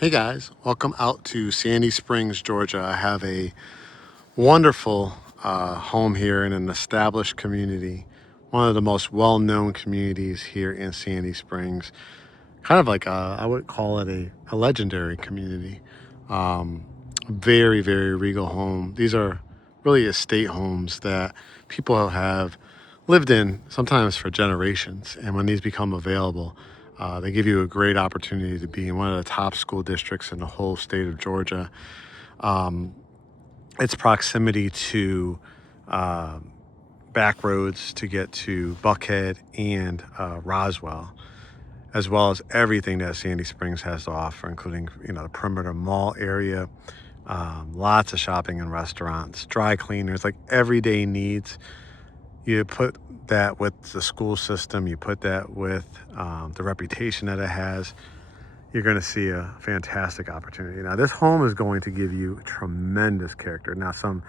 Hey guys, welcome out to Sandy Springs, Georgia. I have a wonderful home here in an established community, one of the most well-known communities here in Sandy Springs. Kind of like I would call it a legendary community. Very, very regal home. These are really estate homes that people have lived in sometimes for generations. And when these become available, they give you a great opportunity to be in one of the top school districts in the whole state of Georgia. Its proximity to back roads to get to Buckhead and Roswell, as well as everything that Sandy Springs has to offer, including the perimeter mall area, lots of shopping and restaurants, dry cleaners, like everyday needs. You put that with the school system, you put that with the reputation that it has, you're going to see a fantastic opportunity. Now, this home is going to give you tremendous character. Now, some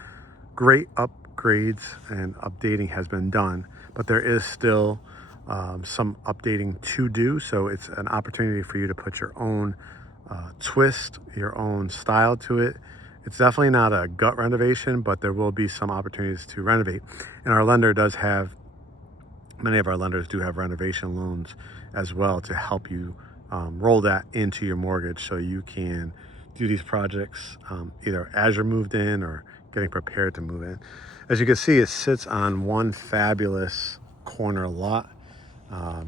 great upgrades and updating has been done, but there is still some updating to do. So it's an opportunity for you to put your own twist, your own style to it. It's definitely not a gut renovation, but there will be some opportunities to renovate. And our lender does have, many of our lenders do have renovation loans as well to help you roll that into your mortgage so you can do these projects either as you're moved in or getting prepared to move in. As you can see, it sits on one fabulous corner lot,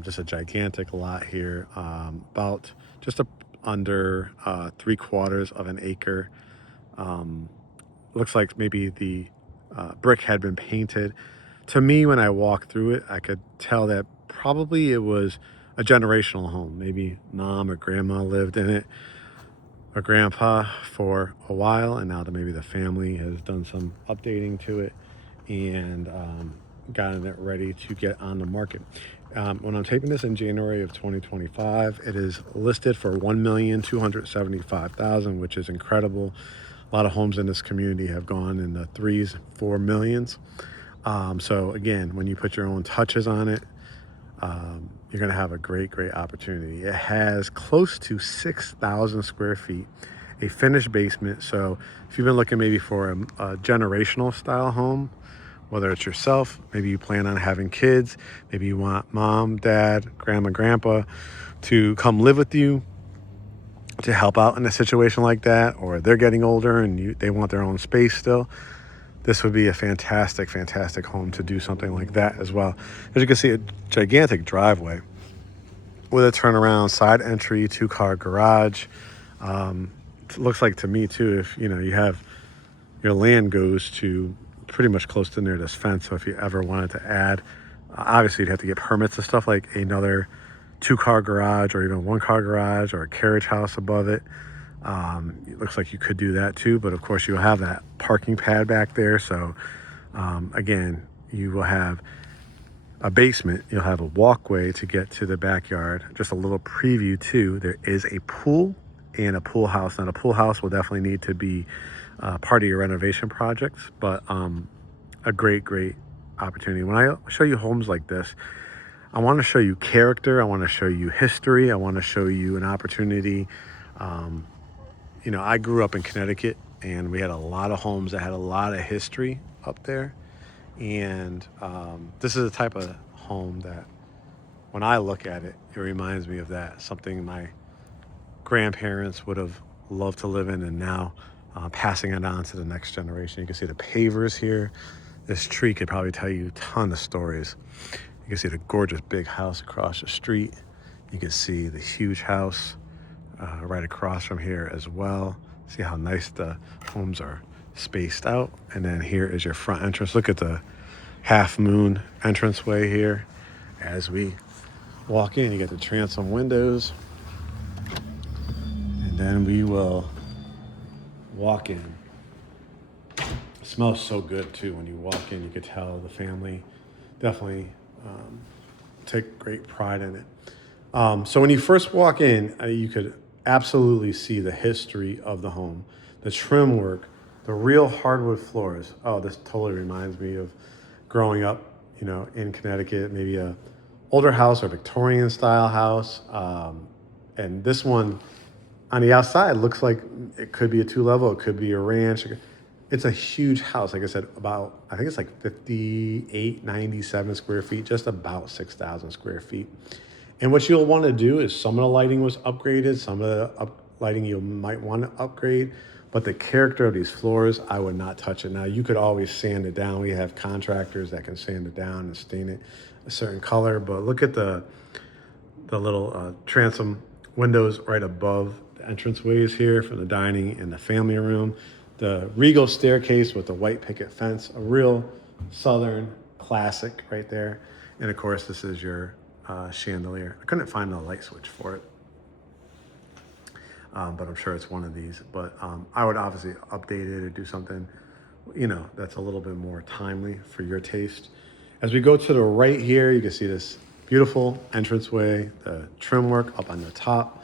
just a gigantic lot here, about just under 3/4 of an acre. Looks like maybe the brick had been painted. To me, when I walked through it, I could tell that probably it was a generational home. Maybe mom or grandma lived in it, or grandpa, for a while, and now that maybe the family has done some updating to it and gotten it ready to get on the market. When I'm taping this in January of 2025, it is listed for $1,275,000, which is incredible. A lot of homes in this community have gone in the 3s, 4 millions. So again, when you put your own touches on it, you're going to have a great opportunity. It has close to 6,000 square feet, a finished basement. So if you've been looking maybe for a generational style home, whether it's yourself, maybe you plan on having kids, maybe you want mom, dad, grandma, grandpa to come live with you to help out in a situation like that, or they're getting older and they want their own space still, this would be a fantastic home to do something like that as well. As you can see, a gigantic driveway with a turnaround, side entry, 2-car garage. It looks like to me too, if you have, your land goes to pretty much close to near this fence. So if you ever wanted to add, obviously you'd have to get permits and stuff, like another 2-car garage or even 1-car garage or a carriage house above it. It looks like you could do that too, but of course you'll have that parking pad back there. So again, you will have a basement, you'll have a walkway to get to the backyard. Just a little preview too, there is a pool and a pool house. Now the pool house will definitely need to be part of your renovation projects, but a great opportunity. When I show you homes like this, I want to show you character, I want to show you history, I want to show you an opportunity. I grew up in Connecticut, and we had a lot of homes that had a lot of history up there. And this is the type of home that when I look at it, it reminds me of that. Something my grandparents would have loved to live in, and now passing it on to the next generation. You can see the pavers here. This tree could probably tell you a ton of stories. You can see the gorgeous big house across the street. You can see the huge house right across from here as well. See how nice the homes are spaced out. And then here is your front entrance. Look at the half moon entranceway here. As we walk in, you get the transom windows. And then we will walk in. It smells so good too when you walk in. You could tell the family definitely take great pride in it. So when you first walk in, you could absolutely see the history of the home, the trim work, the real hardwood floors. Oh, this totally reminds me of growing up, in Connecticut, maybe a older house or Victorian style house. And this one On the outside, it looks like it could be a 2-level, it could be a ranch. It's a huge house. Like I said, about, I think it's like 5897 square feet, just about 6,000 square feet. And what you'll want to do is some of the lighting was upgraded, some of the lighting you might want to upgrade, but the character of these floors, I would not touch it. Now, you could always sand it down. We have contractors that can sand it down and stain it a certain color, but look at the little transom windows right above the entranceways here for the dining and the family room. The regal staircase with the white picket fence, a real Southern classic right there. And of course, this is your chandelier. I couldn't find the light switch for it, but I'm sure it's one of these. But I would obviously update it or do something, you know, that's a little bit more timely for your taste. As we go to the right here, you can see this beautiful entranceway, the trim work up on the top,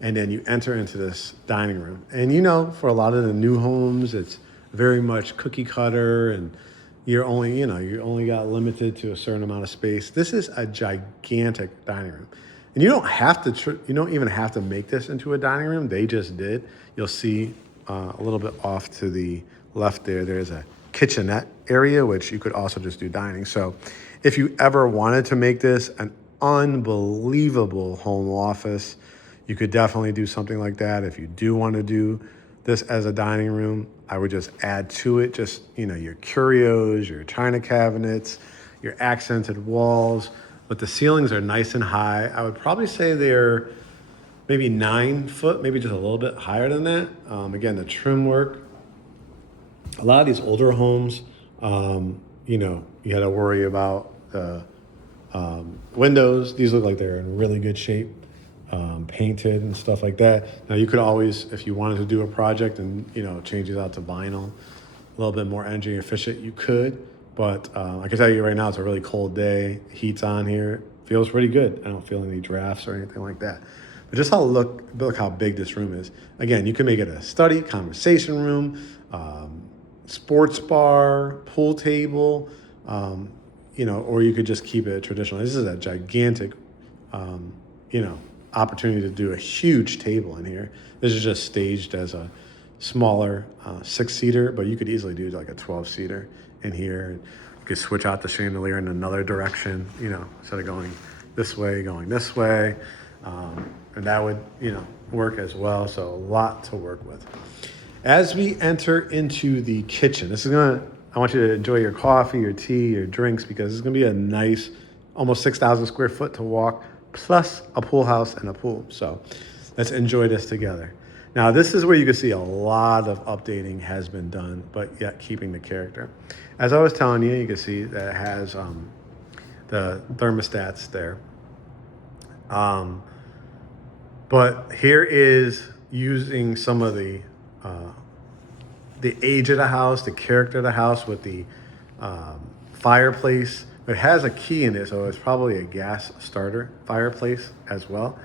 and then you enter into this dining room. And you know, for a lot of the new homes, it's very much cookie cutter, and you're only, you know, you only got limited to a certain amount of space. This is a gigantic dining room. And you don't have to, you don't even have to make this into a dining room. They just did. You'll see a little bit off to the left there, there's a kitchenette area, which you could also just do dining. So if you ever wanted to make this an unbelievable home office, you could definitely do something like that. If you do want to do this as a dining room, I would just add to it just, you know, your curios, your china cabinets, your accented walls. But the ceilings are nice and high. I would probably say they're maybe 9 foot, maybe just a little bit higher than that. Again, the trim work. A lot of these older homes, you know, you had to worry about the windows. These look like they're in really good shape, painted and stuff like that. Now you could always, if you wanted to do a project and, you know, change these out to vinyl, a little bit more energy efficient, you could. But I can tell you right now, it's a really cold day. Heat's on here. Feels pretty good. I don't feel any drafts or anything like that. But just look how big this room is. Again, you can make it a study, conversation room, sports bar, pool table, you know, or you could just keep it traditional. This is a gigantic, you know, opportunity to do a huge table in here. This is just staged as a smaller 6-seater, but you could easily do like a 12-seater in here. You could switch out the chandelier in another direction, you know, instead of going this way, going this way. And that would, you know, work as well. So a lot to work with. As we enter into the kitchen, I want you to enjoy your coffee, your tea, your drinks, because it's gonna be a nice, almost 6,000 square foot to walk, plus a pool house and a pool. So let's enjoy this together. Now, this is where you can see a lot of updating has been done, but yet keeping the character. As I was telling you, you can see that it has the thermostats there. But here is using some of the age of the house, the character of the house with the fireplace. It has a key in it, so it's probably a gas starter fireplace as well.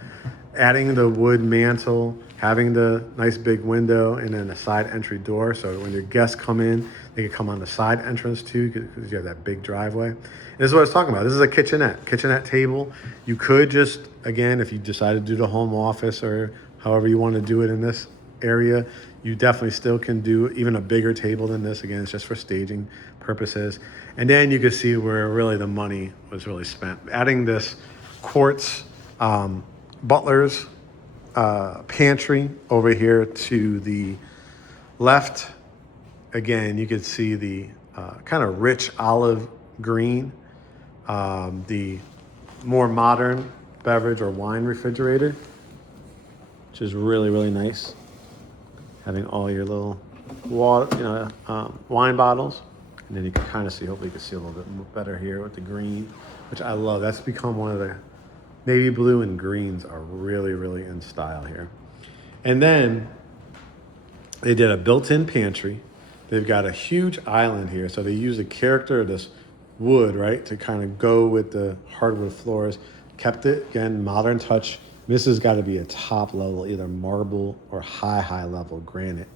Adding the wood mantle, having the nice big window, and then a side entry door. So when your guests come in, they can come on the side entrance too, because you have that big driveway. And this is what I was talking about. This is a kitchenette table. You could just, again, if you decide to do the home office or however you want to do it in this area, you definitely still can do even a bigger table than this. Again, it's just for staging purposes. And then you can see where really the money was really spent. Adding this quartz butler's pantry over here to the left. Again, you can see the kind of rich olive green, the more modern beverage or wine refrigerator, which is really, really nice. Having all your little water, wine bottles. And then you can kind of see, hopefully you can see a little bit better here with the green, which I love. That's become one of the navy blue and greens are really, really in style here. And then they did a built-in pantry. They've got a huge island here. So they use the character of this wood, right, to kind of go with the hardwood floors. Kept it, again, modern touch. This has got to be a top level, either marble or high level granite.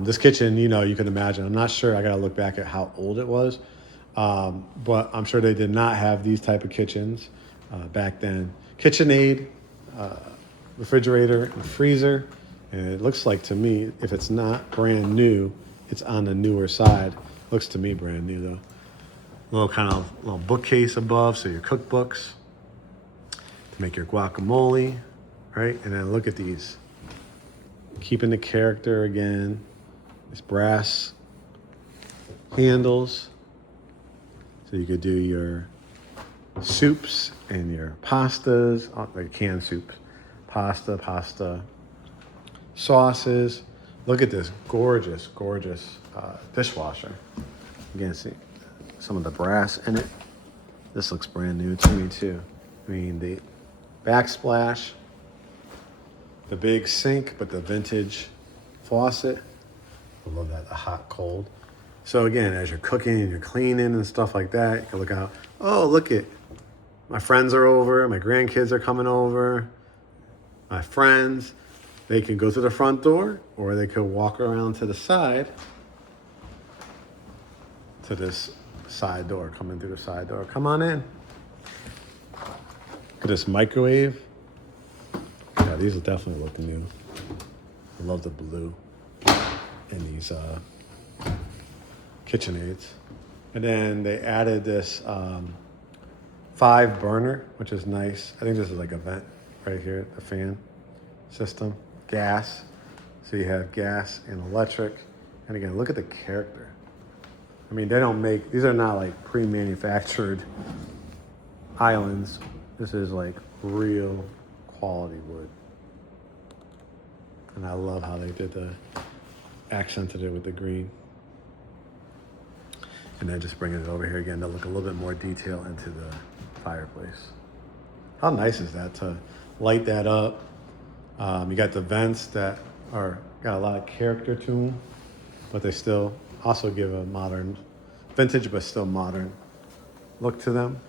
This kitchen, you can imagine. I'm not sure. I got to look back at how old it was. But I'm sure they did not have these type of kitchens back then. KitchenAid refrigerator and freezer. And it looks like to me, if it's not brand new, it's on the newer side. Looks to me brand new though. Little kind of little bookcase above, so your cookbooks to make your guacamole, right? And then look at these. Keeping the character again. These brass handles. So you could do your soups and your pastas, like canned soups, pasta, sauces. Look at this gorgeous dishwasher. Again, see some of the brass in it. This looks brand new to me too. I mean, the backsplash, the big sink, but the vintage faucet. I love that, the hot, cold. So again, as you're cooking and you're cleaning and stuff like that, you can look out, oh, look it. My friends are over, my grandkids are coming over, my friends. They can go to the front door or they could walk around to the side to this side door, come in through the side door. Come on in. Look at this microwave. Yeah, these will definitely look new. I love the blue in these KitchenAids. And then they added this 5 burner, which is nice. I think this is like a vent right here, the fan system. Gas. So you have gas and electric. And again, look at the character. I mean, they don't make, these are not like pre-manufactured islands. This is like real quality wood. And I love how they did the, accented it with the green. And then just bringing it over here again to look a little bit more detail into the fireplace. How nice is that to light that up? You got the vents that are got a lot of character to them, but they still also give a modern, vintage but still modern look to them.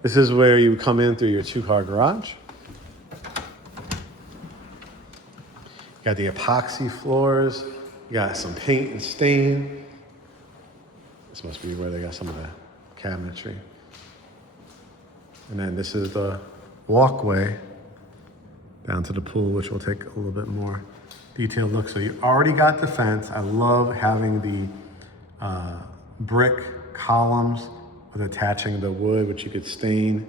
This is where you come in through your 2-car garage. You got the epoxy floors. You got some paint and stain. This must be where they got some of the cabinetry. And then this is the walkway down to the pool, which will take a little bit more detailed look. So you already got the fence. I love having the brick columns with attaching the wood, which you could stain.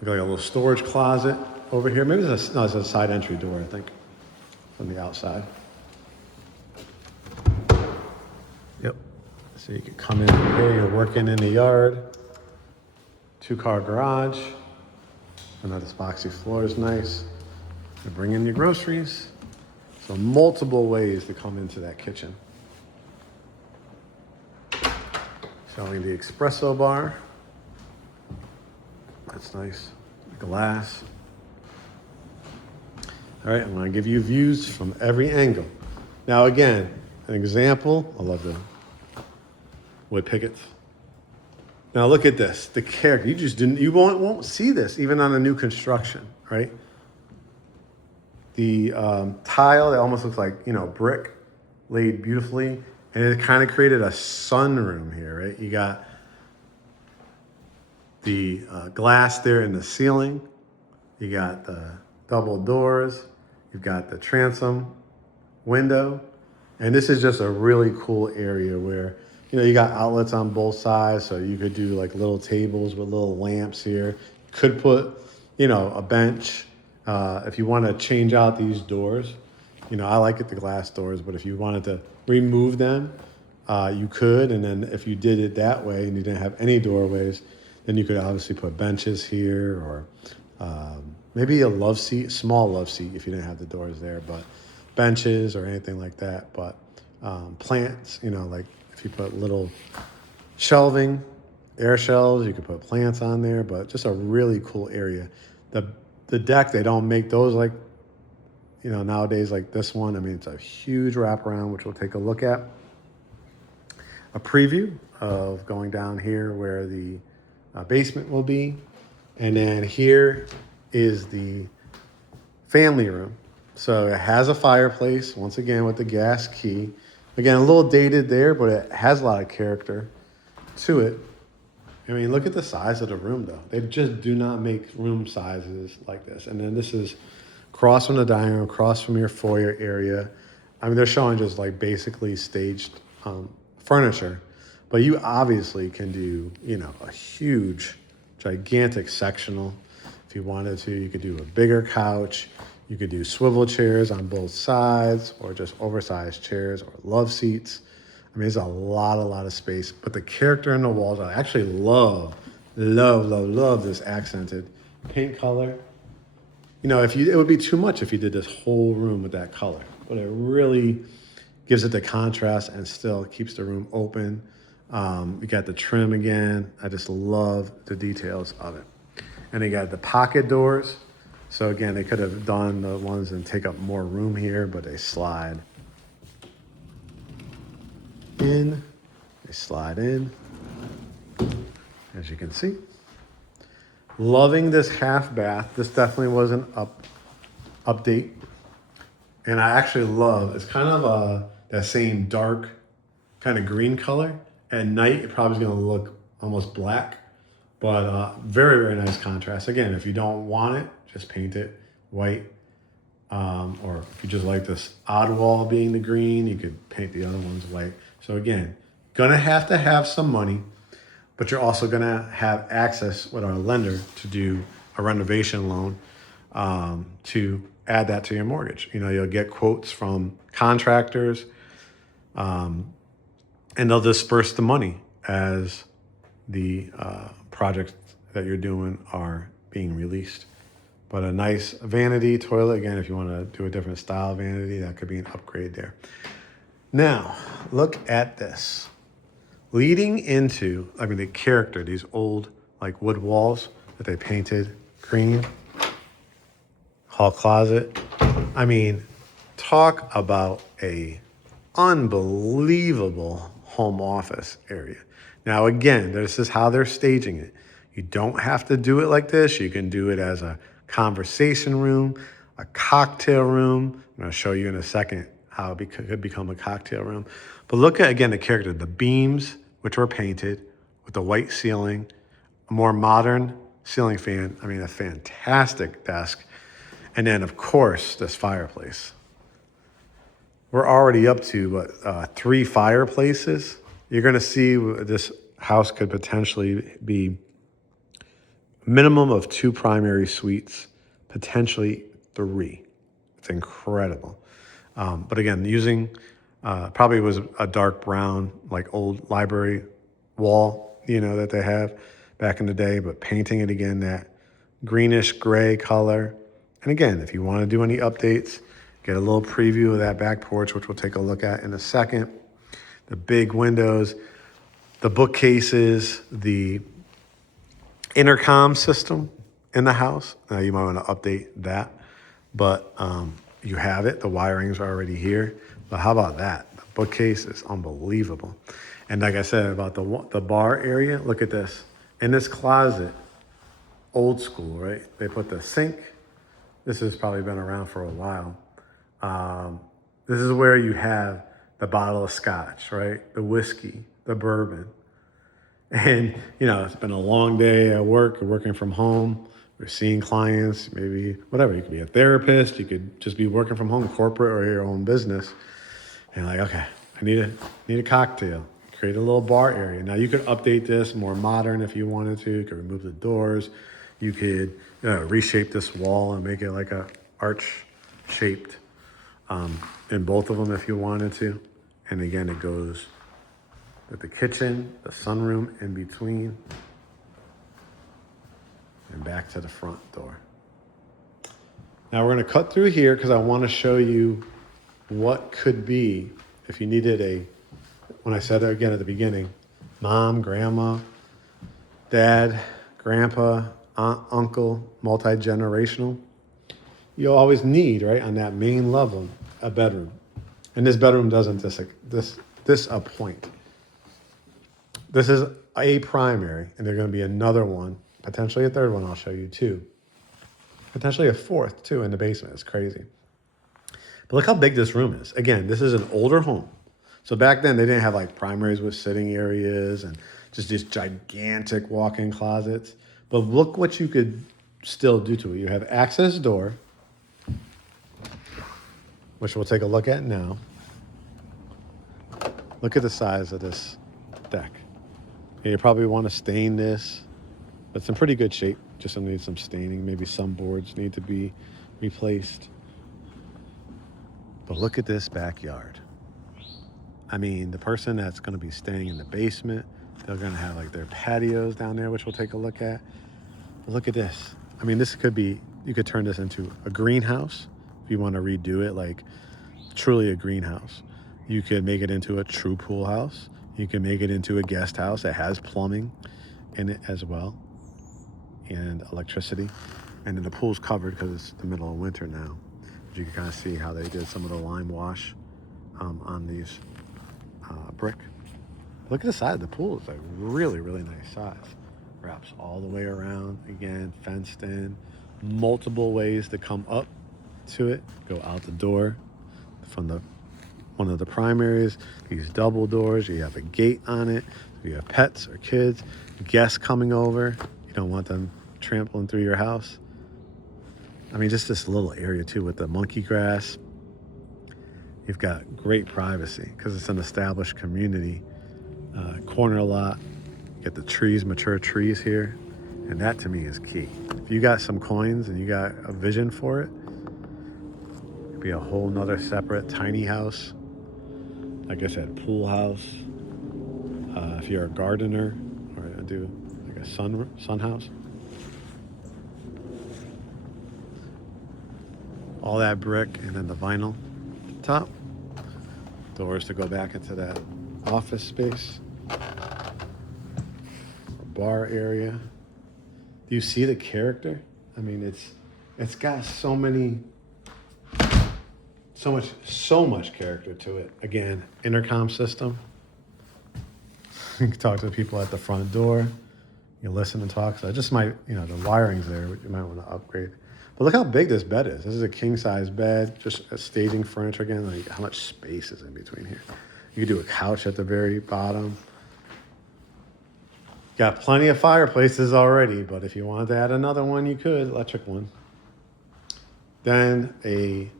Look like a little storage closet over here. Maybe it's a side entry door, I think, from the outside. Yep. So you could come in here, you're working in the yard. 2-car garage. And that epoxy floor is nice. You bring in your groceries. So multiple ways to come into that kitchen. Showing the espresso bar. That's nice. Glass. All right, I'm gonna give you views from every angle. Now again, an example, I love the wood pickets. Now look at this, the character. You won't see this even on a new construction, right? The tile that almost looks like, brick laid beautifully. And it kind of created a sunroom here, right? You got the glass there in the ceiling. You got the double doors. You've got the transom window. And this is just a really cool area where, you got outlets on both sides. So you could do like little tables with little lamps here. You could put, a bench. If you want to change out these doors, I like it, the glass doors, but if you wanted to remove them, you could. And then if you did it that way and you didn't have any doorways, then you could obviously put benches here or maybe a love seat, small love seat if you didn't have the doors there, but benches or anything like that. But plants, like if you put little shelving, air shelves, you could put plants on there, but just a really cool area. The deck, they don't make those like, nowadays like this one. I mean, it's a huge wraparound, which we'll take a look at. A preview of going down here where the basement will be. And then here is the family room. So it has a fireplace, once again, with the gas key. Again, a little dated there, but it has a lot of character to it. I mean, look at the size of the room though. They just do not make room sizes like this. And then this is across from the dining room, across from your foyer area. I mean, they're showing just like basically staged furniture, but you obviously can do, you know, a huge, gigantic sectional. If you wanted to, you could do a bigger couch. You could do swivel chairs on both sides, or just oversized chairs or love seats. I mean, there's a lot of space, but the character in the walls, I actually love this accented paint color. You know, it would be too much if you did this whole room with that color, but it really gives it the contrast and still keeps the room open. You got the trim again. I just love the details of it. And you got the pocket doors. So again, they could have done the ones and take up more room here, but they slide in, as you can see. Loving this half bath. This definitely was an update. And I actually love, it's kind of that same dark kind of green color. At night, it probably is gonna look almost black, but very nice contrast. Again, if you don't want it, just paint it white. Or if you just like this odd wall being the green, you could paint the other ones white. So again, gonna have to have some money, but you're also gonna have access with our lender to do a renovation loan to add that to your mortgage. You know, you'll get quotes from contractors and they'll disperse the money as the projects that you're doing are being released. But a nice vanity toilet, again, if you want to do a different style vanity, that could be an upgrade there. Now, look at this. Leading into, I mean, the character, these old like wood walls that they painted green, hall closet. I mean, talk about a unbelievable home office area. Now, again, this is how they're staging it. You don't have to do it like this. You can do it as a conversation room, a cocktail room. I'm going to show you in a second how it could become a cocktail room. But look at, again, the character, the beams, which were painted with the white ceiling, a more modern ceiling fan. I mean, a fantastic desk. And then, of course, this fireplace. We're already up to 3 fireplaces. You're going to see this house could potentially be minimum of 2 primary suites, potentially 3. It's incredible. But again, using probably was a dark brown, like old library wall, you know, that they have back in the day, but painting it again, that greenish gray color. And again, if you want to do any updates, get a little preview of that back porch, which we'll take a look at in a second. The big windows, the bookcases, the intercom system in the house. You might want to update that, but you have it. The wiring's already here. But how about that? The bookcase is unbelievable. And like I said about the bar area, look at this. In this closet, old school, right? They put the sink. This has probably been around for a while. This is where you have the bottle of scotch, right? The whiskey, the bourbon. And, you know, it's been a long day at work, you're working from home, you're seeing clients, maybe whatever. You could be a therapist, you could just be working from home, corporate or your own business. And like, okay, I need a cocktail. Create a little bar area. Now you could update this more modern if you wanted to. You could remove the doors. You could reshape this wall and make it like a arch shaped in both of them if you wanted to. And again, it goes with the kitchen, the sunroom in between, and back to the front door. Now we're going to cut through here because I want to show you what could be if you needed when I said it again at the beginning, mom, grandma, dad, grandpa, aunt, uncle, multi-generational. You'll always need, right, on that main level, a bedroom. And this bedroom doesn't disappoint. This is a primary, and there's going to be another one, potentially a third one I'll show you too. Potentially a fourth too in the basement. It's crazy. But look how big this room is. Again, this is an older home. So back then they didn't have like primaries with sitting areas and just these gigantic walk-in closets. But look what you could still do to it. You have access door, which we'll take a look at now. Look at the size of this deck. And you probably want to stain this. But it's in pretty good shape. Just need some staining. Maybe some boards need to be replaced. But look at this backyard. I mean, the person that's going to be staying in the basement, they're going to have like their patios down there, which we'll take a look at. But look at this. I mean, this could be, you could turn this into a greenhouse if you want to redo it, like truly a greenhouse. You could make it into a true pool house. You can make it into a guest house that has plumbing in it as well and electricity. And then the pool's covered because it's the middle of winter now. But you can kind of see how they did some of the lime wash on these brick. Look at the side of the pool. It's like really, really nice size. Wraps all the way around. Again, fenced in. Multiple ways to come up to it. Go out the door from one of the primaries. These double doors. You have a gate on it. If you have pets or kids, guests coming over, you don't want them trampling through your house. I mean, just this little area too with the monkey grass. You've got great privacy because it's an established community. Corner lot, you get the trees, mature trees here. And that to me is key. If you got some coins and you got a vision for it, it'd be a whole nother separate tiny house. Like I said, pool house. If you're a gardener or do like a sun house. All that brick and then the vinyl top. Doors to go back into that office space. Bar area. Do you see the character? I mean, it's got so much character to it. Again, intercom system. You can talk to the people at the front door. You listen and talk. So I just might, the wiring's there, but you might want to upgrade. But look how big this bed is. This is a king size bed, just a staging furniture again. Like how much space is in between here? You could do a couch at the very bottom. Got plenty of fireplaces already, but if you wanted to add another one, you could, electric one. Then a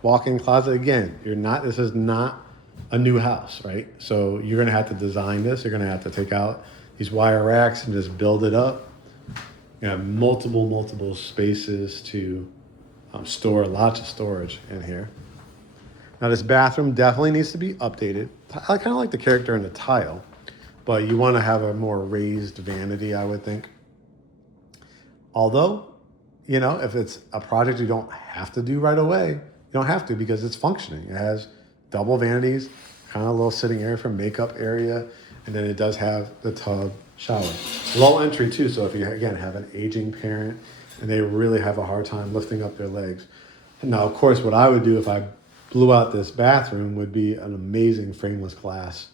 walk-in closet. Again, this is not a new house, right? So you're gonna have to design this. You're gonna have to take out these wire racks and just build it up. You have multiple spaces to store lots of storage in here. Now this bathroom definitely needs to be updated. I kind of like the character in the tile, but you want to have a more raised vanity, I would think. Although, if it's a project you don't have to do right away, you don't have to because it's functioning. It has double vanities, kind of a little sitting area for makeup area, and then it does have the tub shower. Low entry too, so if you, again, have an aging parent and they really have a hard time lifting up their legs. Now, of course, what I would do if I blew out this bathroom would be an amazing frameless glass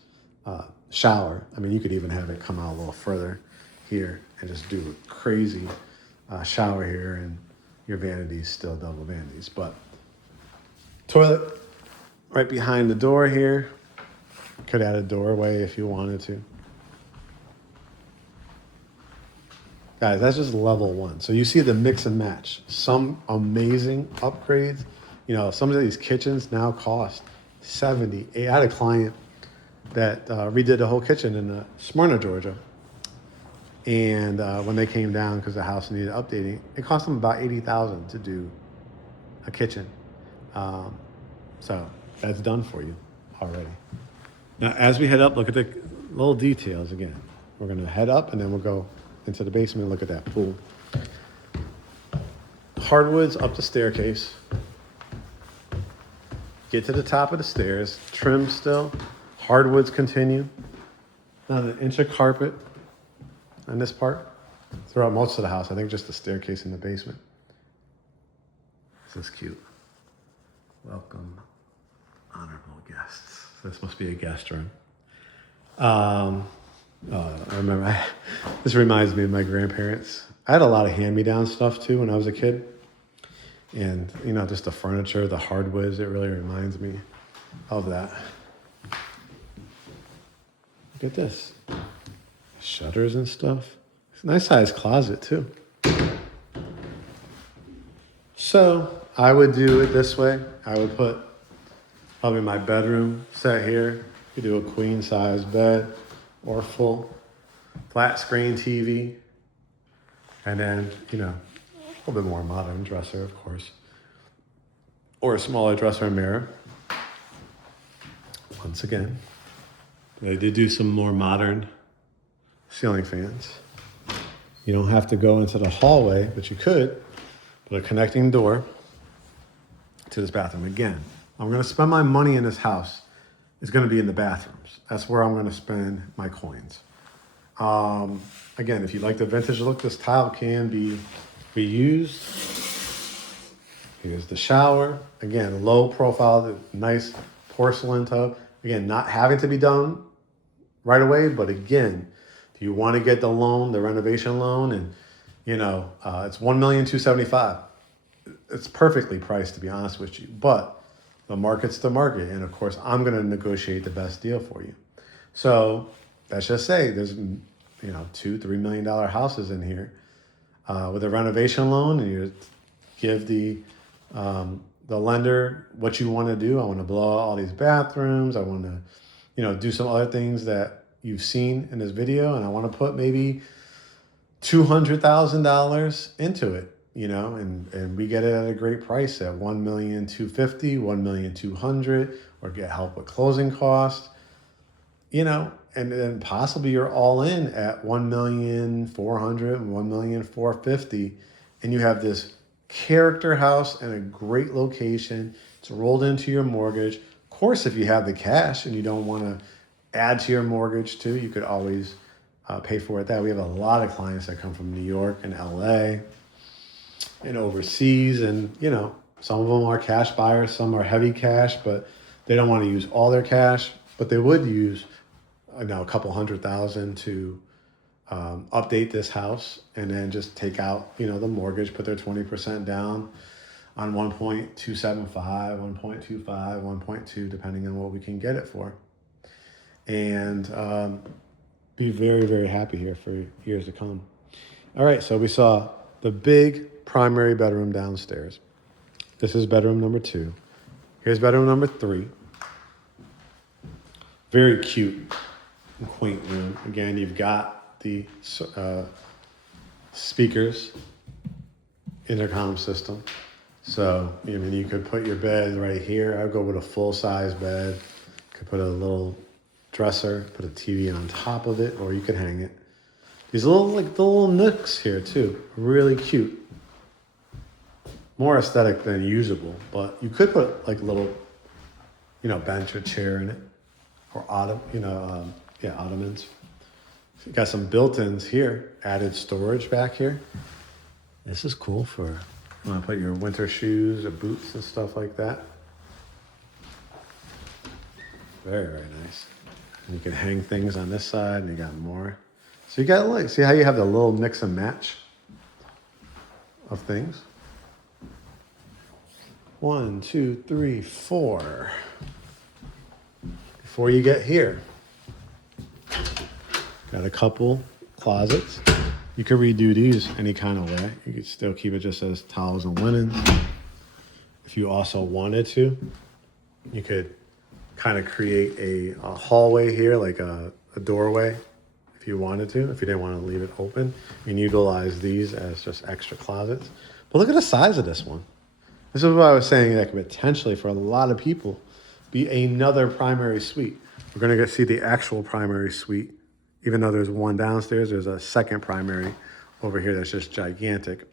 shower. I mean, you could even have it come out a little further here and just do a crazy shower here, and your vanities still double vanities. But toilet right behind the door here. Could add a doorway if you wanted to. Guys, that's just level one. So you see the mix and match. Some amazing upgrades. Some of these kitchens now cost $70. I had a client that redid the whole kitchen in Smyrna, Georgia. And when they came down because the house needed updating, it cost them about $80,000 to do a kitchen. So that's done for you already. Now, as we head up, look at the little details again. We're gonna head up and then we'll go into the basement and look at that pool. Hardwoods up the staircase. Get to the top of the stairs, trim still, hardwoods continue. Not an inch of carpet on this part. Throughout most of the house, I think just the staircase in the basement. This is cute. Welcome, honorable guests. This must be a guest room. I remember, this reminds me of my grandparents. I had a lot of hand-me-down stuff too when I was a kid. And, just the furniture, the hardwoods, it really reminds me of that. Look at this. Shutters and stuff. It's a nice sized closet too. So I would do it this way. I would put probably my bedroom set here. You could do a queen size bed or full flat screen TV. And then, you know, a little bit more modern dresser, of course. Or a smaller dresser and mirror. Once again, I did do some more modern ceiling fans. You don't have to go into the hallway, but you could put a connecting door to this bathroom. Again, I'm gonna spend my money in this house. It's gonna be in the bathrooms. That's where I'm gonna spend my coins. Again, if you like the vintage look, this tile can be reused. Here's the shower. Again, low profile, nice porcelain tub. Again, not having to be done right away, but again, if you want to get the loan, the renovation loan, and you know, it's $1,275,000. It's perfectly priced, to be honest with you, but the market's the market. And of course, I'm going to negotiate the best deal for you. So let's just say there's, you know, $2-3 million houses in here with a renovation loan, and you give the lender what you want to do. I want to blow out all these bathrooms. I want to, you know, do some other things that you've seen in this video, and I want to put maybe $200,000 into it, you know, and we get it at a great price at $1,250,000, $1,200,000, or get help with closing costs, you know, and then possibly you're all in at $1,400,000 and $1,450,000, and you have this character house in a great location. It's rolled into your mortgage. Of course, if you have the cash and you don't want to add to your mortgage too, you could always pay for it that. We have a lot of clients that come from New York and LA and overseas, and you know, some of them are cash buyers, some are heavy cash, but they don't want to use all their cash, but they would use, you know, a couple $100,000 to update this house, and then just take out, you know, the mortgage, put their 20% down on 1.275, 1.25, 1.2, depending on what we can get it for, and be very, very happy here for years to come. All right, so we saw the big primary bedroom downstairs. This is bedroom number 2. Here's bedroom number 3. Very cute and quaint room. Again, you've got the speakers, intercom system. So, I mean, you could put your bed right here. I'd go with a full-size bed. Could put a little dresser, put a TV on top of it, or you could hang it. These little, like the little nooks here too, really cute. More aesthetic than usable, but you could put like a little, you know, bench or chair in it, or ottomans. So you got some built-ins here, added storage back here. This is cool for, you want to put your winter shoes or boots and stuff like that. Very, very nice. And you can hang things on this side, and you got more. So you got, like, see how you have the little mix and match of things? 1, 2, 3, 4. Before you get here, got a couple closets. You could redo these any kind of way. You could still keep it just as towels and linens. If you also wanted to, you could kind of create a hallway here, like a doorway, if you wanted to, if you didn't want to leave it open, and utilize these as just extra closets. But look at the size of this one. This is what I was saying, that could potentially, for a lot of people, be another primary suite. We're going to see the actual primary suite. Even though there's one downstairs, there's a second primary over here that's just gigantic.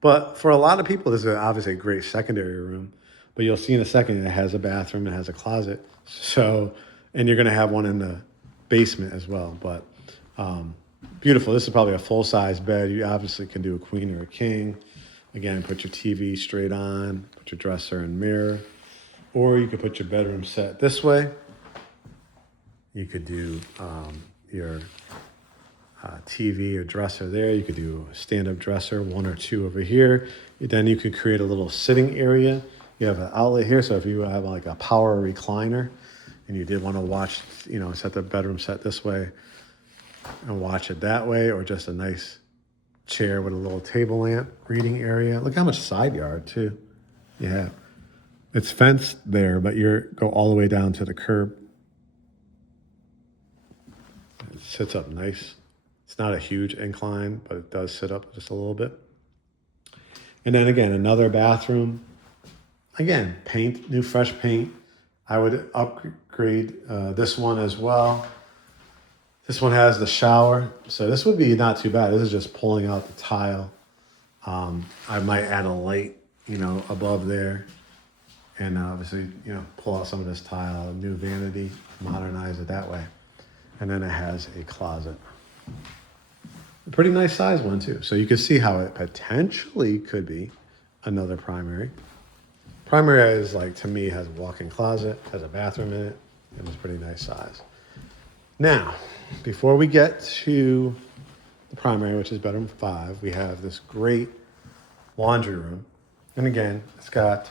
But for a lot of people, this is obviously a great secondary room. But you'll see in a second, it has a bathroom, it has a closet. So, and you're going to have one in the basement as well. But beautiful. This is probably a full-size bed. You obviously can do a queen or a king. Again, put your TV straight on, put your dresser and mirror. Or you could put your bedroom set this way. You could do your TV or dresser there. You could do a stand-up dresser, 1 or 2 over here. Then you could create a little sitting area. You have an outlet here, so if you have like a power recliner and you did want to watch, you know, set the bedroom set this way, and watch it that way, or just a nice chair with a little table lamp reading area. Look how much side yard too you have. It's fenced there, but you go all the way down to the curb. It sits up nice. It's not a huge incline, but it does sit up just a little bit. And then again, another bathroom. Again, paint, new fresh paint. I would upgrade this one as well. This one has the shower, so this would be not too bad. This is just pulling out the tile. I might add a light, above there, and obviously, pull out some of this tile, new vanity, modernize it that way. And then it has a closet. A pretty nice size one too. So you can see how it potentially could be another primary. Primary is to me, has a walk-in closet, has a bathroom in it, and it's pretty nice size. Now, before we get to the primary, which is bedroom 5, we have this great laundry room. And again, it's got,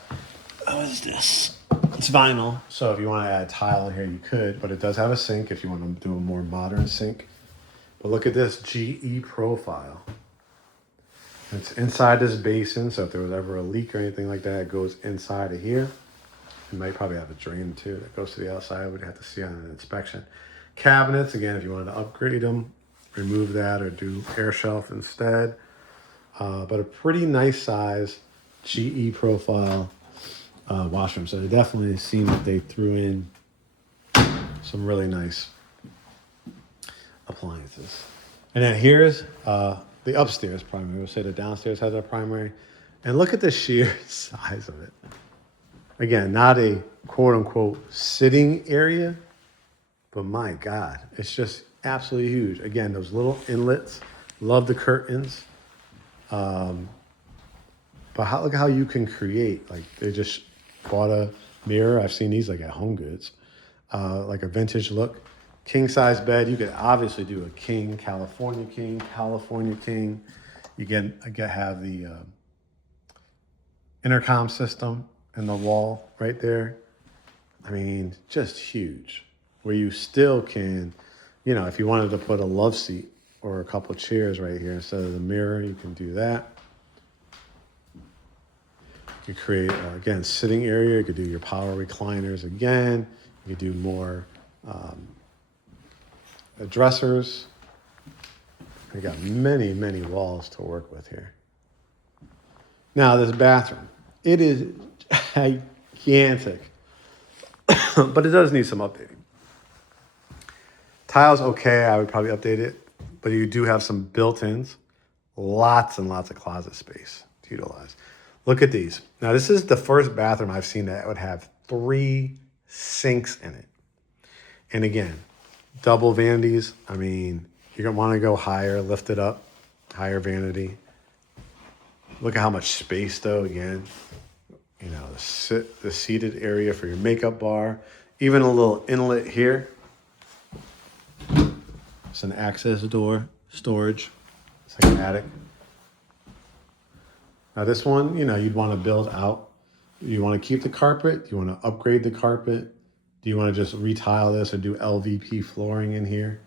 what is this? It's vinyl. So if you want to add tile in here, you could, but it does have a sink if you want to do a more modern sink. But look at this GE profile. It's inside this basin, so if there was ever a leak or anything like that, it goes inside of here. It might probably have a drain too that goes to the outside. We'd have to see on an inspection. Cabinets, again, if you wanted to upgrade them, remove that or do air shelf instead. But a pretty nice size GE profile washroom. So it definitely seemed that they threw in some really nice appliances. And then here's the upstairs primary. We'll say the downstairs has a primary. And look at the sheer size of it. Again, not a quote unquote sitting area, but my God, it's just absolutely huge. Again, those little inlets, love the curtains. But look how you can create, they just bought a mirror. I've seen these at Home Goods, a vintage look. King size bed. You could obviously do a king, California king. You have the intercom system in the wall right there. I mean, just huge. Where you still can, if you wanted to put a love seat or a couple chairs right here instead of the mirror, you can do that. You create, again, sitting area. You could do your power recliners again. You could do more dressers. You got many, many walls to work with here. Now, this bathroom. It is gigantic, but it does need some updating. Tiles, okay, I would probably update it, but you do have some built-ins, lots and lots of closet space to utilize. Look at these. Now, this is the first bathroom I've seen that would have 3 sinks in it. And again, double vanities. I mean, you're going to want to go higher, lift it up, higher vanity. Look at how much space, though, again. The seated area for your makeup bar. Even a little inlet here. It's an access door, storage. It's like an attic. Now this one, you'd want to build out. You want to keep the carpet? Do you want to upgrade the carpet? Do you want to just retile this or do LVP flooring in here?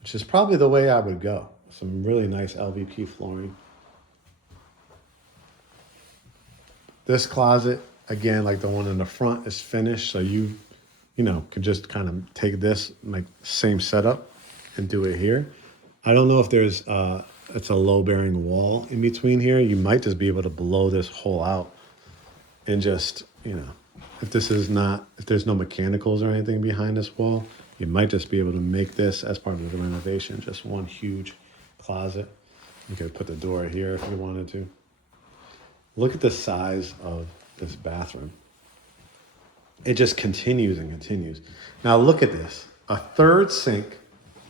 Which is probably the way I would go. Some really nice LVP flooring. This closet, again, like the one in the front, is finished. So you can just kind of take this, same setup and do it here. I don't know if there's, it's a low bearing wall in between here. You might just be able to blow this hole out and just, if there's no mechanicals or anything behind this wall, you might just be able to make this as part of the renovation, just one huge closet. You could put the door here if you wanted to. Look at the size of this bathroom. It just continues and continues. Now look at this, a third sink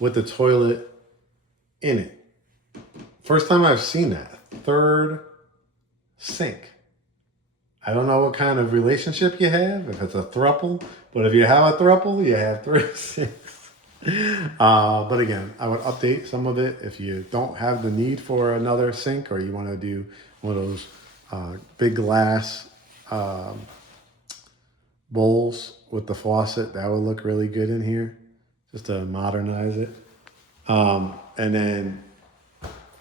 with the toilet in it. First time I've seen that, third sink. I don't know what kind of relationship you have, if it's a throuple, but if you have a throuple, you have 3 sinks. But again, I would update some of it if you don't have the need for another sink, or you want to do one of those big glass bowls with the faucet. That would look really good in here, just to modernize it. And then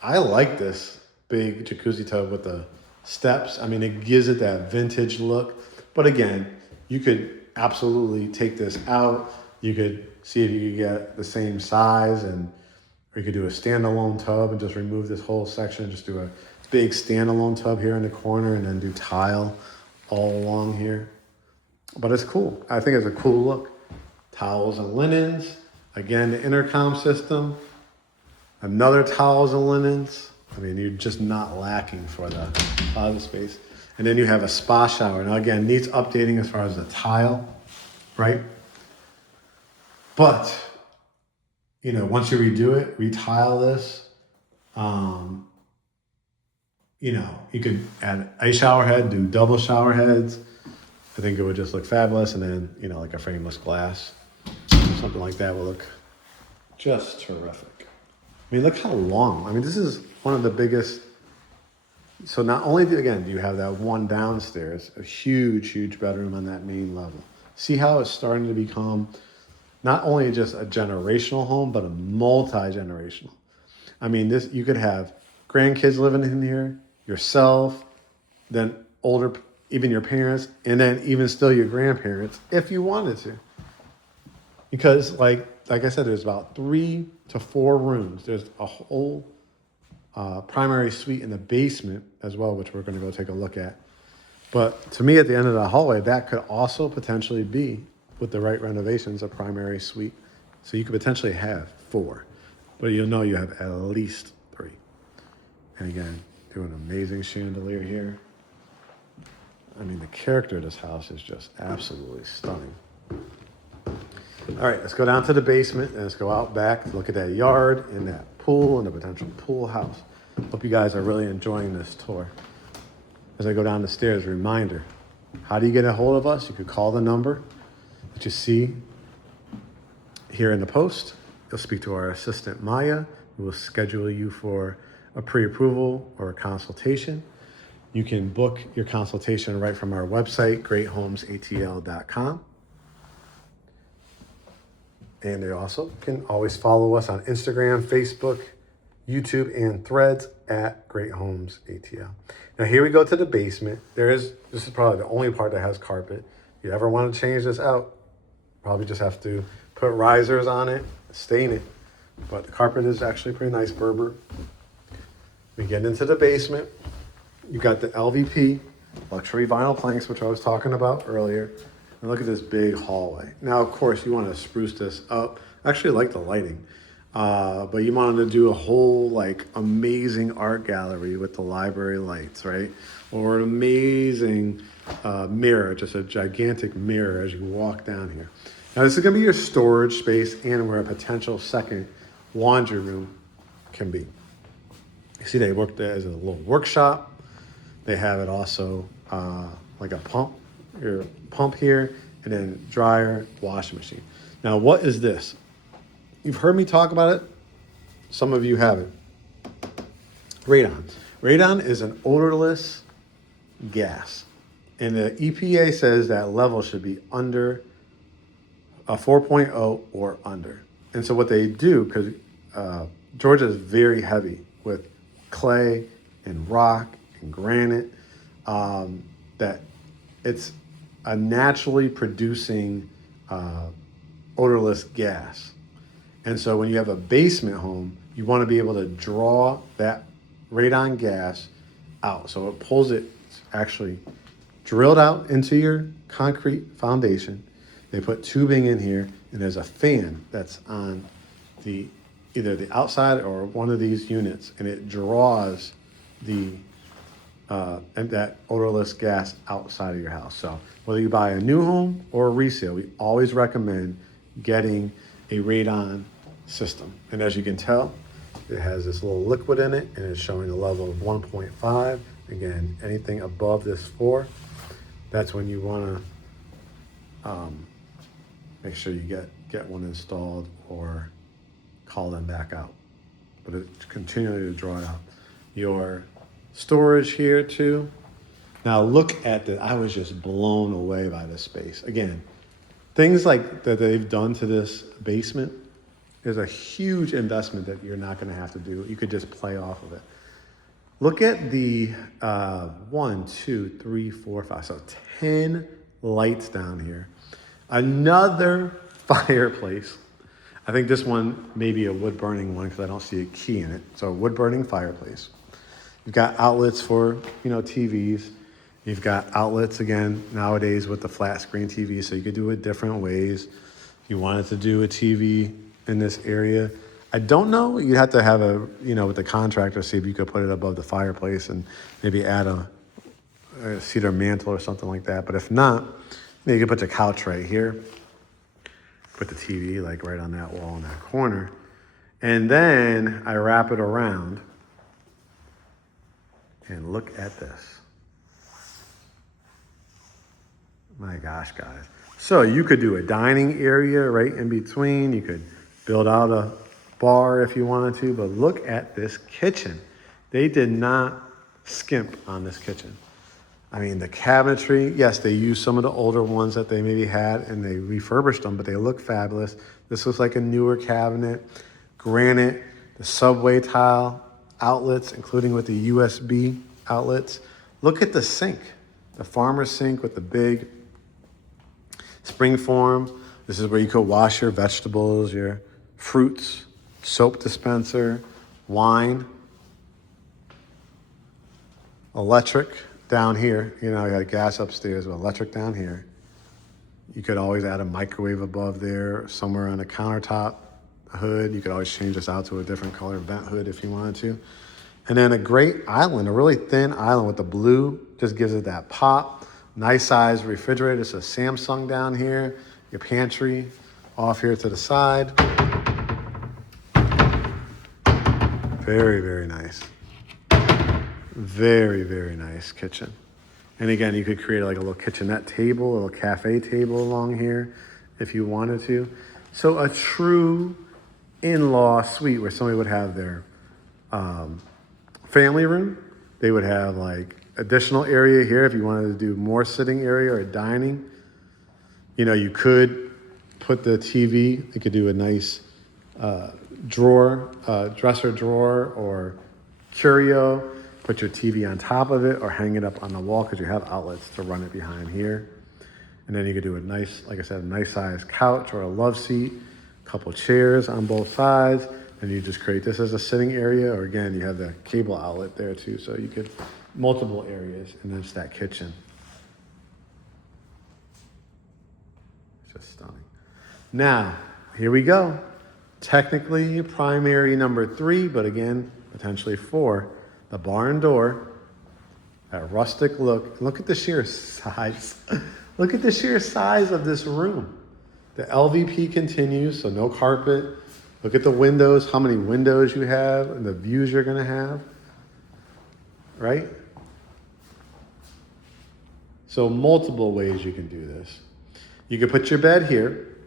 I like this big jacuzzi tub with the steps. I mean, it gives it that vintage look. But again, you could absolutely take this out. You could see if you could get the same size, or you could do a standalone tub and just remove this whole section. Just do a big standalone tub here in the corner and then do tile all along here. But it's cool. I think it's a cool look. Towels and linens. Again, the intercom system. Another towels and linens. I mean, you're just not lacking for the closet space. And then you have a spa shower. Now again, needs updating as far as the tile, right? But, you know, once you redo it, retile this, you know, you could add a shower head, do double shower heads. I think it would just look fabulous. And then, you know, like a frameless glass, something like that will look just terrific. I mean, look how long. I mean, this is one of the biggest. So not only, do you have that one downstairs, a huge, huge bedroom on that main level. See how it's starting to become not only just a generational home, but a multi-generational. I mean, this, you could have grandkids living in here, yourself, then older, even your parents, and then even still your grandparents, if you wanted to. Because like I said, there's about 3 to 4 rooms. There's a whole primary suite in the basement as well, which we're going to go take a look at. But to me, at the end of the hallway, that could also potentially be, with the right renovations, a primary suite. So you could potentially have 4, but you'll know you have at least 3. And again, do an amazing chandelier here. I mean, the character of this house is just absolutely stunning. All right, let's go down to the basement and let's go out back to look at that yard and that pool and the potential pool house. Hope you guys are really enjoying this tour. As I go down the stairs, reminder, how do you get a hold of us? You could call the number that you see here in the post. You'll speak to our assistant, Maya, who will schedule you for a pre-approval or a consultation. You can book your consultation right from our website, GreatHomesATL.com. And they also can always follow us on Instagram, Facebook, YouTube, and Threads at GreatHomesATL. Now here we go to the basement. This is probably the only part that has carpet. If you ever want to change this out, probably just have to put risers on it, stain it. But the carpet is actually pretty nice, Berber. We get into the basement. You got the LVP, luxury vinyl planks, which I was talking about earlier. And look at this big hallway. Now, of course, you want to spruce this up. I actually like the lighting, but you wanted to do a whole like amazing art gallery with the library lights, right? Or an amazing mirror, just a gigantic mirror as you walk down here. Now, this is going to be your storage space and where a potential second laundry room can be. You see, they work there as a little workshop. They have it also like a pump here, and then dryer, washing machine. Now, what is this? You've heard me talk about it. Some of you haven't. Radon. Radon is an odorless gas. And the EPA says that level should be under a 4.0 or under. And so what they do, because Georgia is very heavy with clay and rock and granite, that it's a naturally producing odorless gas. And so when you have a basement home, you want to be able to draw that radon gas out. So it pulls it actually drilled out into your concrete foundation. They put tubing in here, and there's a fan that's on either the outside or one of these units, and it draws and that odorless gas outside of your house. So whether you buy a new home or a resale, we always recommend getting a radon system. And as you can tell, it has this little liquid in it, and it's showing a level of 1.5. Again, anything above this 4, that's when you want to make sure you get one installed or call them back out. But it's continually to draw it out. Your storage here too. Now look at that. I was just blown away by this space. Again, things like that they've done to this basement is a huge investment that you're not gonna have to do. You could just play off of it. Look at the 1, 2, 3, 4, 5, so 10 lights down here. Another fireplace. I think this one may be a wood burning one because I don't see a key in it. So a wood burning fireplace. You've got outlets for, TVs. You've got outlets again nowadays with the flat screen TV, so you could do it different ways. You wanted to do a TV in this area. I don't know, you'd have to have with the contractor, see if you could put it above the fireplace and maybe add a cedar mantle or something like that. But if not, you could put the couch right here, put the TV like right on that wall in that corner. And then I wrap it around and look at this. My gosh, guys. So you could do a dining area right in between. You could build out a bar if you wanted to, but look at this kitchen. They did not skimp on this kitchen. I mean, the cabinetry, yes, they used some of the older ones that they maybe had and they refurbished them, but they look fabulous. This looks like a newer cabinet. Granite, the subway tile, outlets, including with the USB outlets. Look at the sink, the farmer's sink with the big spring form. This is where you could wash your vegetables, your fruits, soap dispenser, wine, electric down here. You got gas upstairs, but electric down here. You could always add a microwave above there, somewhere on the countertop hood. You could always change this out to a different color vent hood if you wanted to. And then a great island, a really thin island with the blue, just gives it that pop. Nice size refrigerator. It's a Samsung down here. Your pantry off here to the side. Very, very nice. Very, very nice kitchen. And again, you could create like a little kitchenette table, a little cafe table along here if you wanted to. So a true in-law suite where somebody would have their family room. They would have like additional area here if you wanted to do more sitting area or dining. You could put the TV. You could do a nice drawer, dresser drawer or curio. Put your TV on top of it or hang it up on the wall because you have outlets to run it behind here. And then you could do a nice, like I said, a nice size couch or a love seat, a couple chairs on both sides. And you just create this as a sitting area, or again, you have the cable outlet there too. So you could, multiple areas, and then it's that kitchen. It's just stunning. Now, here we go. Technically primary number 3, but again, potentially 4. The barn door, that rustic look. Look at the sheer size. Look at the sheer size of this room. The LVP continues, so no carpet. Look at the windows, how many windows you have and the views you're gonna have, right? So multiple ways you can do this. You can put your bed here.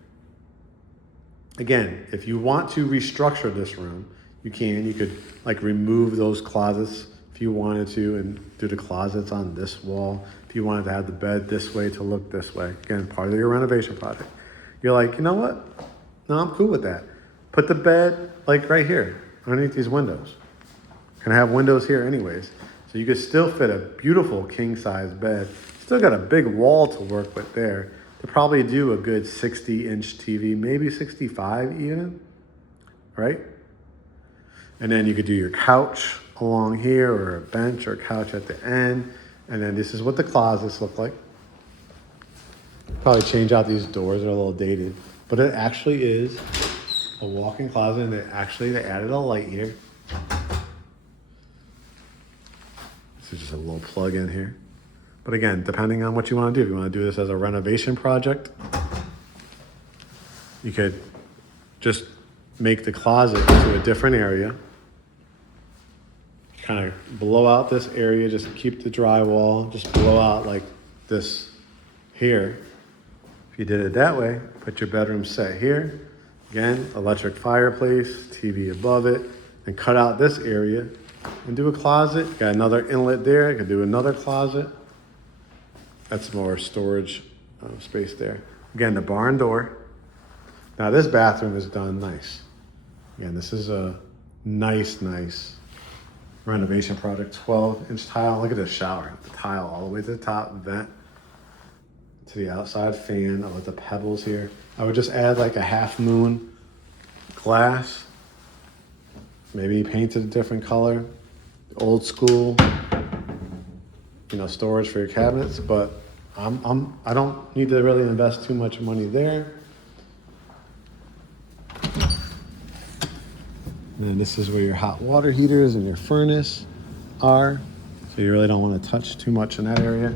Again, if you want to restructure this room, you can. You could like remove those closets if you wanted to and do the closets on this wall. If you wanted to have the bed this way to look this way. Again, part of your renovation project. You're like, you know what? No, I'm cool with that. Put the bed like right here, underneath these windows. Can have windows here anyways. So you could still fit a beautiful king size bed. Still got a big wall to work with there. To probably do a good 60-inch TV, maybe 65 even, right? And then you could do your couch along here or a bench or a couch at the end. And then this is what the closets look like. Probably change out these doors, they're a little dated. But it actually is a walk-in closet, and they added a light here. This is just a little plug in here. But again, depending on what you want to do, if you want to do this as a renovation project, you could just make the closet into a different area. Kind of blow out this area, just keep the drywall, just blow out like this here. If you did it that way, put your bedroom set here. Again, electric fireplace, TV above it, and cut out this area and do a closet. Got another inlet there, I could do another closet. That's more storage space there. Again, the barn door. Now this bathroom is done nice. Again, this is a nice renovation project. 12-inch tile. Look at this shower. The tile all the way to the top, vent to the outside fan. I with the pebbles here. I would just add like a half moon glass. Maybe paint it a different color. Old school, you know, storage for your cabinets, but I don't need to really invest too much money there. And then this is where your hot water heaters and your furnace are. So you really don't want to touch too much in that area.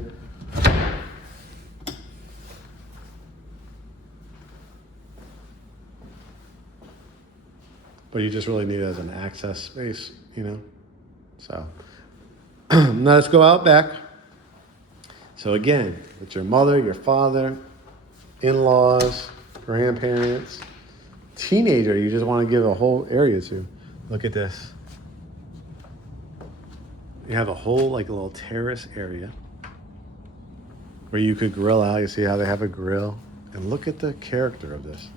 But you just really need it as an access space, you know? So now let's go out back. So again, with your mother, your father, in-laws, grandparents, teenager you just want to give a whole area to. Look at this. You have a whole like a little terrace area where you could grill out. You see how they have a grill? And look at the character of this.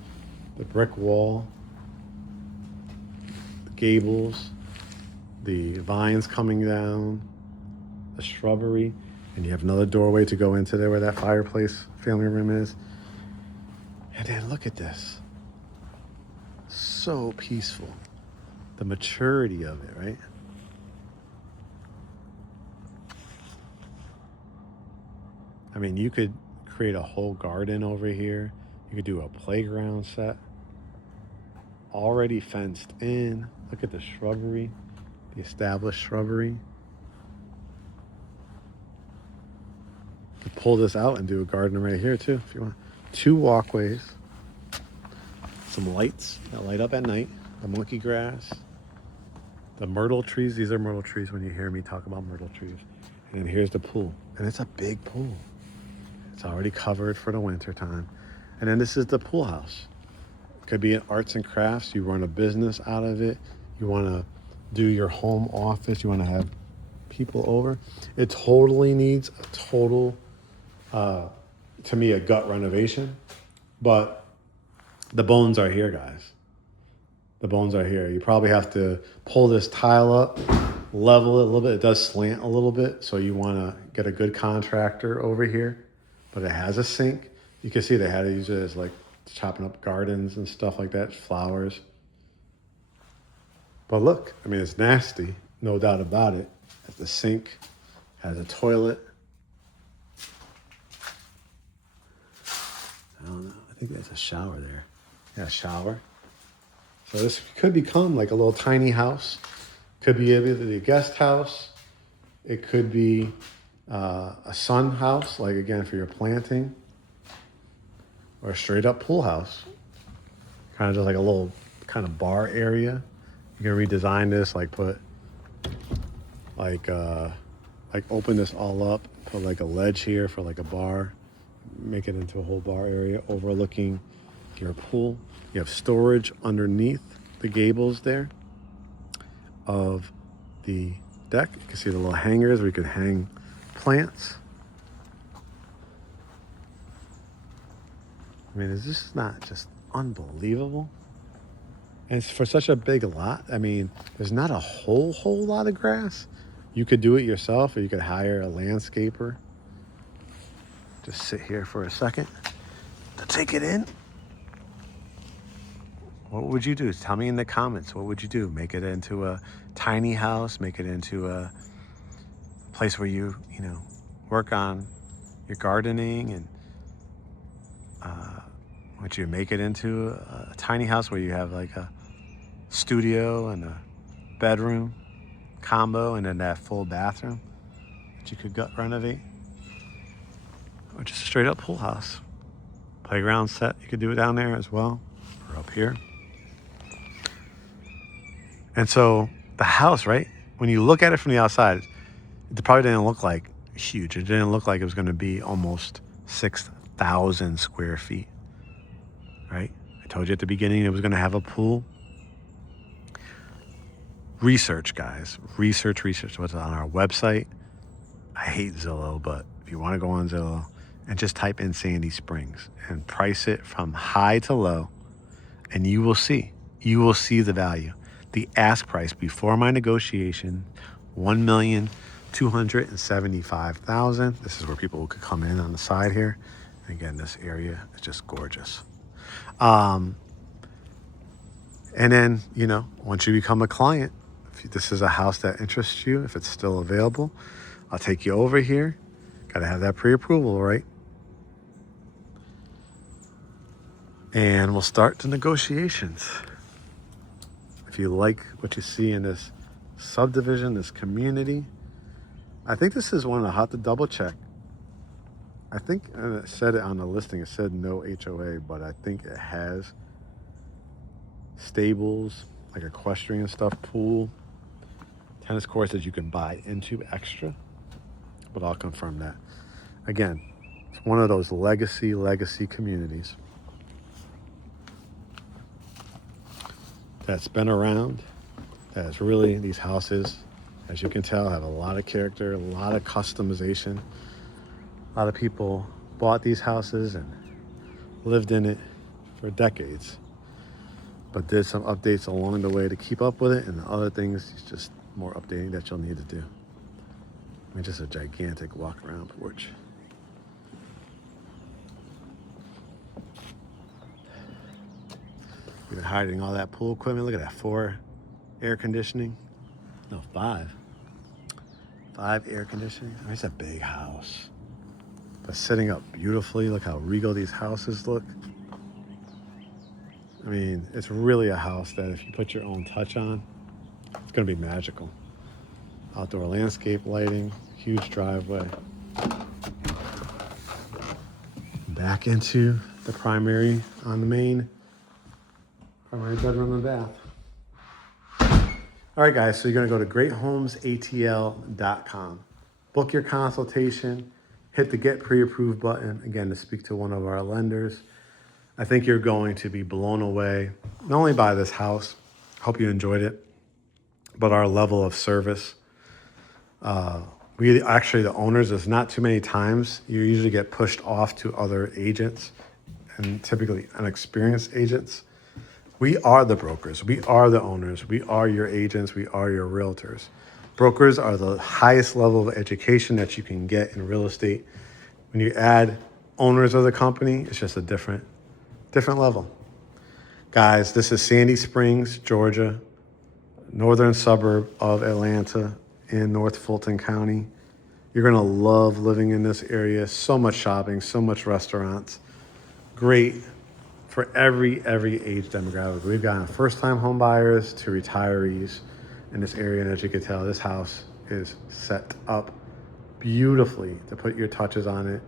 The brick wall, the gables, the vines coming down, the shrubbery, and you have another doorway to go into there where that fireplace family room is. And then look at this. So peaceful. The maturity of it, right? I mean, you could create a whole garden over here. You could do a playground set. Already fenced in. Look at the shrubbery, the established shrubbery. You could pull this out and do a garden right here too, if you want. 2 walkways. Some lights that light up at night. The monkey grass. The myrtle trees. These are myrtle trees when you hear me talk about myrtle trees. And then here's the pool. And it's a big pool. It's already covered for the winter time. And then this is the pool house. It could be an arts and crafts. You run a business out of it. You want to do your home office. You want to have people over. It totally needs a total, to me, a gut renovation. But the bones are here, guys. The bones are here. You probably have to pull this tile up, level it a little bit. It does slant a little bit, so you want to get a good contractor over here. But it has a sink. You can see they had to use it as like chopping up gardens and stuff like that, flowers. But look, I mean, it's nasty, no doubt about it. Has the sink, has a toilet. I don't know. I think there's a shower there. Yeah, shower. So this could become like a little tiny house. Could be either a guest house. It could be a sun house, like again for your planting, or a straight up pool house. Kind of just like a little kind of bar area. You can redesign this, like put like open this all up, put like a ledge here for like a bar, make it into a whole bar area overlooking your pool. You have storage underneath the gables there of the deck. You can see the little hangers where you could hang plants. I mean, is this not just unbelievable? And it's for such a big lot. I mean, there's not a whole lot of grass. You could do it yourself, or you could hire a landscaper. Just sit here for a second to take it in. What would you do? Tell me in the comments. What would you do? Make it into a tiny house? Make it into a place where you know, work on your gardening, and would you make it into a tiny house where you have like a studio and a bedroom combo, and then that full bathroom that you could gut renovate? Or just a straight up pool house. Playground set, you could do it down there as well, or up here. And so the house, right? When you look at it from the outside, it probably didn't look like huge. It didn't look like it was going to be almost 6,000 square feet, right? I told you at the beginning it was going to have a pool. Research, guys. Research what's on our website. I hate Zillow, but if you want to go on Zillow and just type in Sandy Springs and price it from high to low, and you will see you will see the value. The ask price before my negotiation, $1,275,000. This is where people could come in on the side here. And again, this area is just gorgeous. And then, you know, once you become a client, if this is a house that interests you, if it's still available, I'll take you over here. Got to have that pre-approval, right? And we'll start the negotiations. If you like what you see in this subdivision, this community, I think this is one I'll have to double check. I think it said it on the listing, it said no HOA, but I think it has stables, like equestrian stuff, pool, tennis courts that you can buy into extra, but I'll confirm that. Again, it's one of those legacy communities that's been around, that's really, these houses, as you can tell, have a lot of character, a lot of customization. A lot of people bought these houses and lived in it for decades, but did some updates along the way to keep up with it, and other things, just more updating that you'll need to do. I mean, just a gigantic walk around porch. You've been hiding all that pool equipment. Look at that, 4 air conditioning. No, 5. 5 air conditioning. I mean, it's a big house, but sitting up beautifully. Look how regal these houses look. I mean, it's really a house that if you put your own touch on, it's gonna be magical. Outdoor landscape lighting, huge driveway. Back into the primary on the main. Primary bedroom and bath. All right, guys, so you're gonna go to GreatHomesATL.com. Book your consultation, hit the Get Pre-Approved button, again, to speak to one of our lenders. I think you're going to be blown away, not only by this house, hope you enjoyed it, but our level of service. We actually, the owners, there's not too many times. You usually get pushed off to other agents, and typically inexperienced agents. We are the brokers. We are the owners. We are your agents. We are your realtors. Brokers are the highest level of education that you can get in real estate. When you add owners of the company, it's just a different level. Guys, this is Sandy Springs, Georgia, northern suburb of Atlanta in North Fulton County. You're gonna love living in this area. So much shopping, so much restaurants. Great for every age demographic. We've got first-time home buyers to retirees in this area, and as you can tell, this house is set up beautifully to put your touches on it,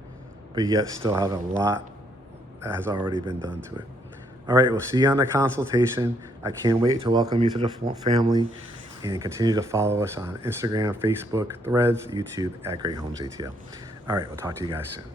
but yet still have a lot that has already been done to it. All right, we'll see you on the consultation. I can't wait to welcome you to the family, and continue to follow us on Instagram, Facebook, Threads, YouTube at GreatHomesATL. All right, we'll talk to you guys soon.